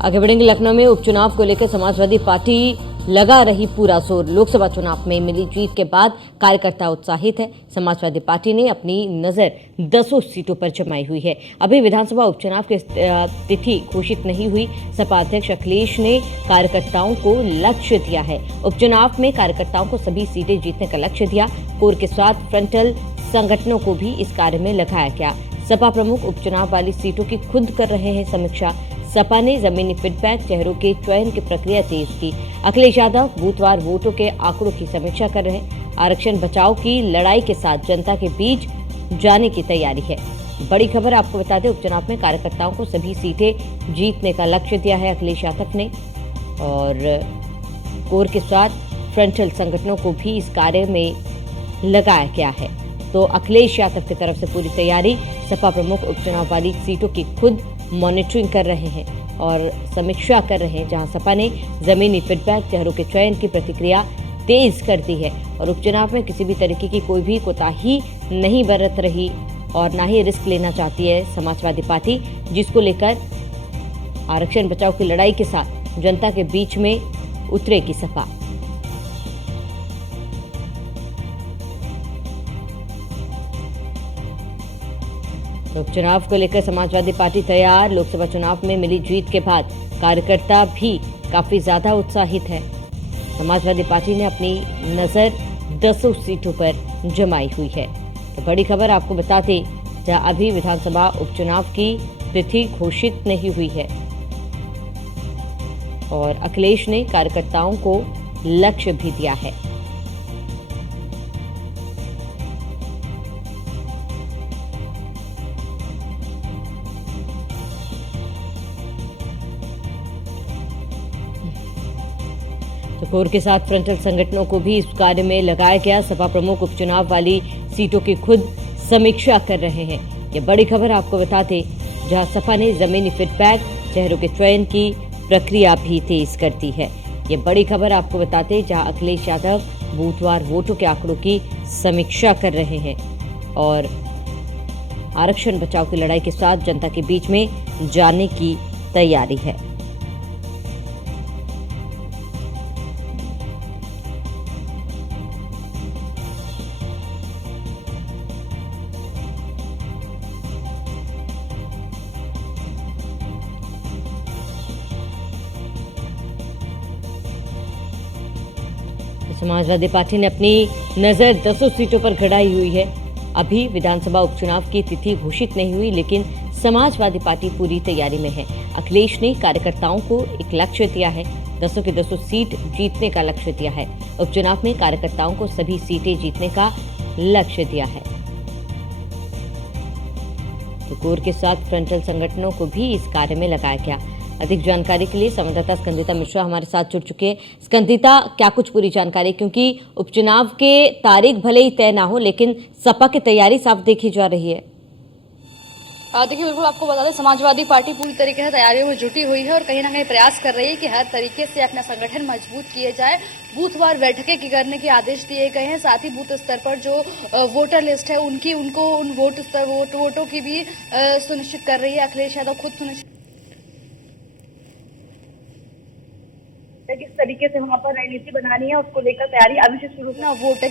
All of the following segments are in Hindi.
आगे बढ़ेंगे। लखनऊ में उपचुनाव को लेकर समाजवादी पार्टी लगा रही पूरा जोर। लोकसभा चुनाव में मिली जीत के बाद कार्यकर्ता उत्साहित है। समाजवादी पार्टी ने अपनी नजर 10 सीटों पर जमाई हुई है। अभी विधानसभा उपचुनाव की तिथि घोषित नहीं हुई। सपा अध्यक्ष अखिलेश ने कार्यकर्ताओं को लक्ष्य दिया है। उपचुनाव में कार्यकर्ताओं को सभी सीटें जीतने का लक्ष्य दिया। कोर के साथ फ्रंटल संगठनों को भी इस कार्य में लगाया गया। सपा प्रमुख उपचुनाव वाली सीटों की खुद कर रहे हैं समीक्षा। सपा ने जमीनी फीडबैक, चेहरों के चयन की प्रक्रिया तेज की। अखिलेश यादव बूथवार वोटों के आंकड़ों की समीक्षा कर रहे हैं। आरक्षण बचाओ की लड़ाई के साथ जनता के बीच जाने की तैयारी है। बड़ी खबर आपको बता दें, उपचुनाव में कार्यकर्ताओं को सभी सीटें जीतने का लक्ष्य दिया है अखिलेश यादव ने, और कोर के साथ फ्रंटल संगठनों को भी इस कार्य में लगाया गया है। तो अखिलेश यादव की तरफ से पूरी तैयारी। सपा प्रमुख उपचुनाव वाली सीटों की खुद मॉनिटरिंग कर रहे हैं और समीक्षा कर रहे हैं, जहां सपा ने जमीनी फीडबैक, चेहरों के चयन की प्रतिक्रिया तेज कर दी है और उपचुनाव में किसी भी तरीके की कोई भी कोताही नहीं बरत रही और ना ही रिस्क लेना चाहती है समाजवादी पार्टी, जिसको लेकर आरक्षण बचाओ की लड़ाई के साथ जनता के बीच में उतरेगी सपा। उपचुनाव को लेकर समाजवादी पार्टी तैयार। लोकसभा चुनाव में मिली जीत के बाद कार्यकर्ता भी काफी ज्यादा उत्साहित है। समाजवादी पार्टी ने अपनी नजर 10 सीटों पर जमाई हुई है। तो बड़ी खबर आपको बता दें, जहां अभी विधानसभा उपचुनाव की तिथि घोषित नहीं हुई है और अखिलेश ने कार्यकर्ताओं को लक्ष्य भी दिया है। तो कोर के साथ फ्रंटल संगठनों को भी इस कार्य में लगाया गया। सपा प्रमुख उपचुनाव वाली सीटों की खुद समीक्षा कर रहे हैं। ये बड़ी खबर आपको बता दें, जहां सपा ने जमीनी फीडबैक, चेहरों के चयन की प्रक्रिया भी तेज कर दी है। ये बड़ी खबर आपको बताते, जहां अखिलेश यादव बूथवार वोटों के आंकड़ों की समीक्षा कर रहे हैं और आरक्षण बचाओ की लड़ाई के साथ जनता के बीच में जाने की तैयारी है। समाजवादी पार्टी ने अपनी नजर 10 सीटों पर गड़ाई हुई है। अभी विधानसभा उपचुनाव की तिथि घोषित नहीं हुई, लेकिन समाजवादी पार्टी पूरी तैयारी में है। अखिलेश ने कार्यकर्ताओं को एक लक्ष्य दिया है, 10 की 10 सीट जीतने का लक्ष्य दिया है। उपचुनाव में कार्यकर्ताओं को सभी सीटें जीतने का लक्ष्य दिया है। तो कोर के साथ फ्रंटल संगठनों को भी इस कार्य में लगाया गया। अधिक जानकारी के लिए संवाददाता स्कंदिता मिश्रा हमारे साथ जुड़ चुके हैं। स्कंदिता, क्या कुछ पूरी जानकारी, क्योंकि उपचुनाव के तारीख भले ही तय ना हो, लेकिन सपा की तैयारी साफ देखी जा रही है। देखिए, बिल्कुल आपको बता दें, समाजवादी पार्टी पूरी तरीके से तैयारियों में जुटी हुई है और कहीं ना कहीं प्रयास कर रही है कि हर तरीके से अपना संगठन मजबूत किए जाए। बूथवार बैठकें करने के आदेश दिए गए हैं। साथ ही बूथ स्तर पर जो वोटर लिस्ट है उनको उन वोटों की भी सुनिश्चित कर रही है अखिलेश यादव खुद सुनिश्चित किस तरीके से वहां पर रणनीति बनानी है, उसको लेकर तैयारी अभी से शुरू करना। वोट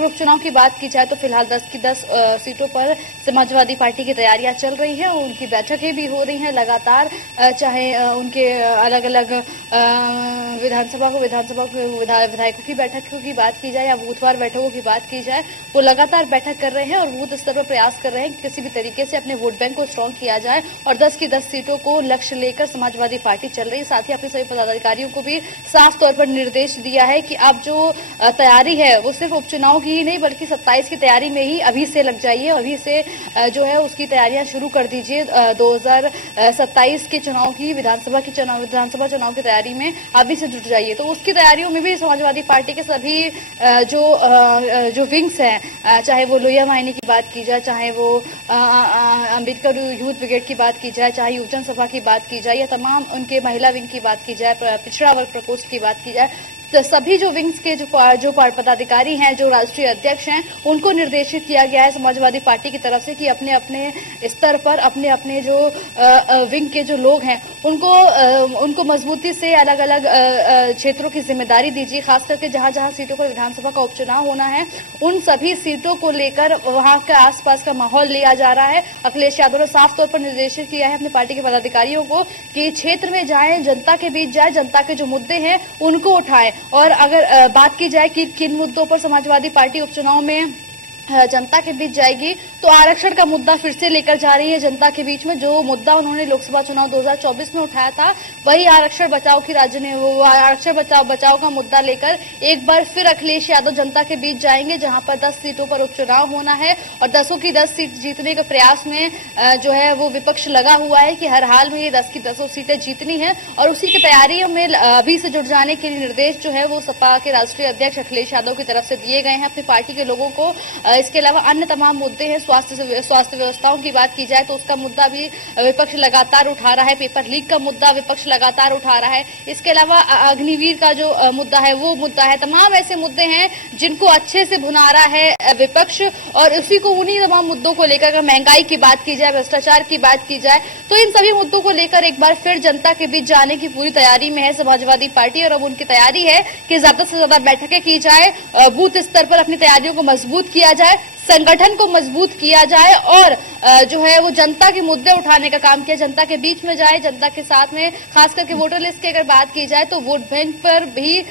उपचुनाव की बात की जाए तो फिलहाल 10 की 10 सीटों पर समाजवादी पार्टी की तैयारियां चल रही हैं और उनकी बैठकें भी हो रही हैं लगातार। चाहे उनके अलग अलग विधायकों की बैठकों की बात की जाए या बूथवार बैठकों की बात की जाए, वो लगातार बैठक कर रहे हैं और बूथ स्तर पर प्रयास कर रहे हैं कि किसी भी तरीके से अपने वोट बैंक को स्ट्रांग किया जाए और 10 की 10 सीटों को लक्ष्य लेकर समाजवादी पार्टी चल रही है। साथ ही अपने सभी पदाधिकारियों को भी साफ तौर पर निर्देश दिया है कि अब जो तैयारी है वो सिर्फ उपचुनाव की ही नहीं बल्कि 27 की तैयारी में ही अभी से लग जाइए, अभी से जो है उसकी तैयारियां शुरू कर दीजिए। 2027 के चुनाव की विधानसभा चुनाव की तैयारी में अभी से जुट जाइए। तो उसकी तैयारियों में भी समाजवादी पार्टी के सभी जो विंग्स हैं, चाहे वो लोहिया वाहिनी की बात की जाए, चाहे वो अम्बेडकर यूथ ब्रिगेड की बात की जाए, चाहे युवजन सभा की बात की जाए या तमाम उनके महिला विंग की बात की जाए, पिछड़ा वर्ग प्रकोष्ठ की बात की जाए, तो सभी जो विंग्स के जो पदाधिकारी हैं, जो राष्ट्रीय अध्यक्ष हैं, उनको निर्देशित किया गया है समाजवादी पार्टी की तरफ से कि अपने अपने स्तर पर अपने अपने जो विंग के जो लोग हैं उनको मजबूती से अलग अलग क्षेत्रों की जिम्मेदारी दीजिए। खास करके जहां जहां सीटों पर विधानसभा का उपचुनाव होना है, उन सभी सीटों को लेकर वहां के आसपास का माहौल लिया जा रहा है। अखिलेश यादव ने साफ तौर पर निर्देशित किया है अपनी पार्टी के पदाधिकारियों को कि क्षेत्र में जाएं, जनता के बीच जाए, जनता के जो मुद्दे हैं उनको उठाएं। और अगर बात की जाए कि किन मुद्दों पर समाजवादी पार्टी उपचुनाव में जनता के बीच जाएगी, तो आरक्षण का मुद्दा फिर से लेकर जा रही है जनता के बीच में। जो मुद्दा उन्होंने लोकसभा चुनाव 2024 में उठाया था, वही आरक्षण बचाओ की आरक्षण बचाओ का मुद्दा लेकर एक बार फिर अखिलेश यादव जनता के बीच जाएंगे, जहां पर 10 सीटों पर उपचुनाव होना है और 10 की 10 सीट जीतने के प्रयास में जो है वो विपक्ष लगा हुआ है कि हर हाल में ये 10 की 10 सीटें जीतनी है। और उसी की तैयारियों में अभी से जुट जाने के लिए निर्देश जो है वो सपा के राष्ट्रीय अध्यक्ष अखिलेश यादव की तरफ से दिए गए हैं अपनी पार्टी के लोगों को। इसके अलावा अन्य तमाम मुद्दे हैं। स्वास्थ्य व्यवस्थाओं की बात की जाए तो उसका मुद्दा भी विपक्ष लगातार उठा रहा है। पेपर लीक का मुद्दा विपक्ष लगातार उठा रहा है। इसके अलावा अग्निवीर का जो मुद्दा है वो मुद्दा है। तमाम ऐसे मुद्दे हैं जिनको अच्छे से भुना रहा है विपक्ष, और उसी को उन्हीं तमाम मुद्दों को लेकर, महंगाई की बात की जाए, भ्रष्टाचार की बात की जाए, तो इन सभी मुद्दों को लेकर एक बार फिर जनता के बीच जाने की पूरी तैयारी में है समाजवादी पार्टी। और अब उनकी तैयारी है कि ज्यादा से ज्यादा बैठकें की जाए, बूथ स्तर पर अपनी तैयारियों को मजबूत किया जाए, संगठन को मजबूत किया जाए और जो है वो जनता के मुद्दे उठाने का काम किया, जनता के बीच में जाए, जनता के साथ में। खास करके वोटर लिस्ट की अगर बात की जाए तो वोट बैंक पर भी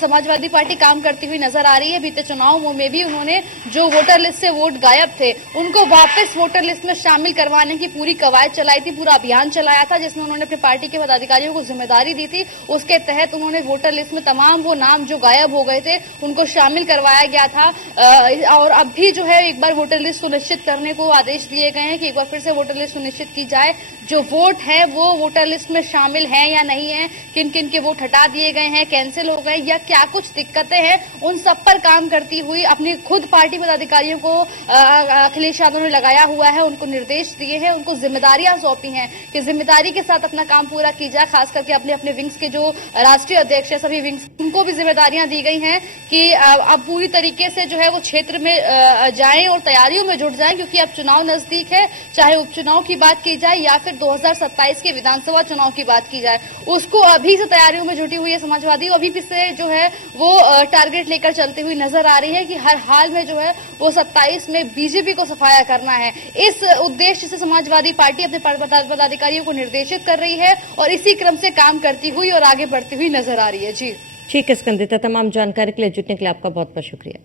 समाजवादी पार्टी काम करती हुई नजर आ रही है। बीते चुनावों में भी उन्होंने जो वोटर लिस्ट से वोट गायब थे उनको वापस वोटर लिस्ट में शामिल करवाने की पूरी कवायद चलाई थी, पूरा अभियान चलाया था, जिसमें उन्होंने अपनी पार्टी के पदाधिकारियों को जिम्मेदारी दी थी। उसके तहत उन्होंने वोटर लिस्ट में तमाम वो नाम जो गायब हो गए थे उनको शामिल करवाया गया था। और अब भी जो है एक बार वोटर लिस्ट सुनिश्चित करने को आदेश दिए गए हैं कि एक बार फिर से वोटर लिस्ट सुनिश्चित की जाए, जो वोट है वो वोटर लिस्ट में शामिल हैं या नहीं है, किन किन के वोट हटा दिए गए हैं, कैंसिल हो गए या क्या कुछ दिक्कतें हैं, उन सब पर काम करती हुई अपनी खुद पार्टी पदाधिकारियों को अखिलेश यादव ने लगाया हुआ है, उनको निर्देश दिए हैं, उनको जिम्मेदारियां सौंपी हैं कि जिम्मेदारी के साथ अपना काम पूरा की जाए। खास करके अपने अपने विंग्स के जो राष्ट्रीय अध्यक्ष है, सभी विंग्स, उनको भी जिम्मेदारियां दी गई हैं कि अब पूरी तरीके से जो है वो क्षेत्र में जाएं और तैयारियों में जुट जाएं, क्योंकि अब चुनाव नजदीक है। चाहे उपचुनाव की बात की जाए या फिर 2027 के विधानसभा चुनाव की बात की जाए, उसको अभी से तैयारियों में जुटी हुई है समाजवादी। अभी भी से जो है वो टारगेट लेकर चलती हुई नजर आ रही है कि हर हाल में जो है वो 27 में बीजेपी को सफाया करना है। इस उद्देश्य से समाजवादी पार्टी अपने पदाधिकारियों को निर्देशित कर रही है और इसी क्रम से काम करती हुई और आगे बढ़ती हुई नजर आ रही है। जी ठीक है स्कंदिता, तमाम जानकारी के लिए जुटने के लिए आपका बहुत बहुत शुक्रिया।